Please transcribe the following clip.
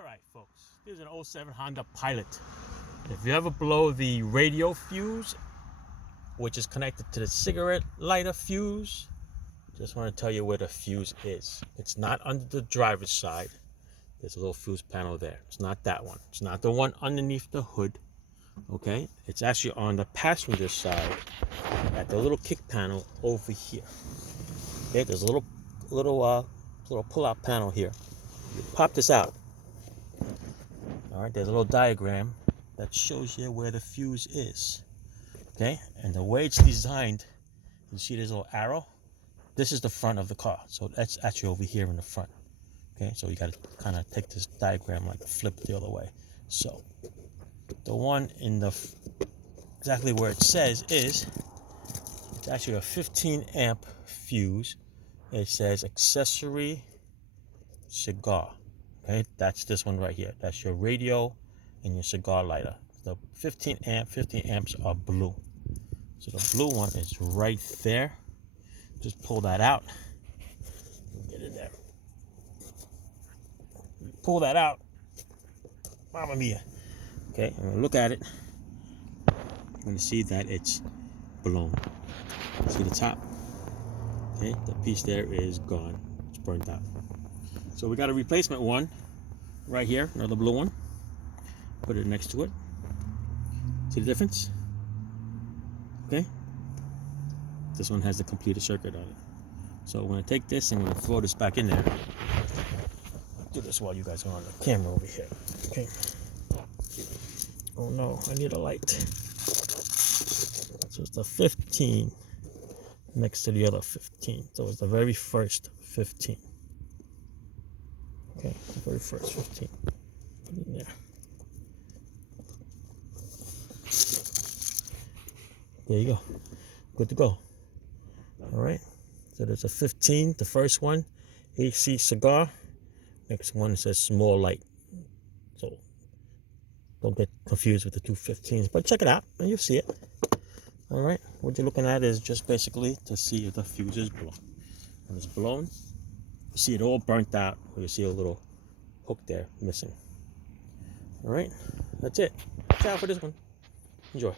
All right, folks, this is an '07 Honda Pilot. If you ever blow the radio fuse, which is connected to the cigarette lighter fuse, just want to tell you where the fuse is. It's not under the driver's side. There's a little fuse panel there. It's not that one. It's not the one underneath the hood. Okay, it's actually on the passenger side at the little kick panel over here. Okay, there's a little pull-out panel here. You pop this out. All right, there's a little diagram that shows you where the fuse is. Okay, and the way it's designed, you see this little arrow? This is the front of the car, so that's actually over here in the front. Okay, so you got to kind of take this diagram, like flip it the other way. So the one in the exactly where it says is, it's actually a 15 amp fuse. It says accessory cigar. Okay, that's this one right here. That's your radio and your cigar lighter. The 15 amps are blue. So the blue one is right there. Just pull that out. Get in there. Pull that out. Mamma mia. Okay, I'm gonna look at it. I'm gonna see that it's blown. See the top? Okay, the piece there is gone. It's burnt out. So we got a replacement one right here, another blue one. Put it next to it. See the difference? Okay. This one has the completed circuit on it. So I'm gonna take this and I'm gonna throw this back in there. I'll do this while you guys are on the camera over here. Okay. Oh no, I need a light. So it's the 15 next to the other 15. So it's the very first 15. Okay, the very first 15. Put it in there. There you go. Good to go. All right. So there's a 15, the first one, AC cigar. Next one says small light. So don't get confused with the two 15s, but check it out and you'll see it. All right. What you're looking at is just basically to see if the fuse is blown. When it's blown, you see it all burnt out, or you see a little hook there missing. All right. That's it. Ciao for this one. Enjoy.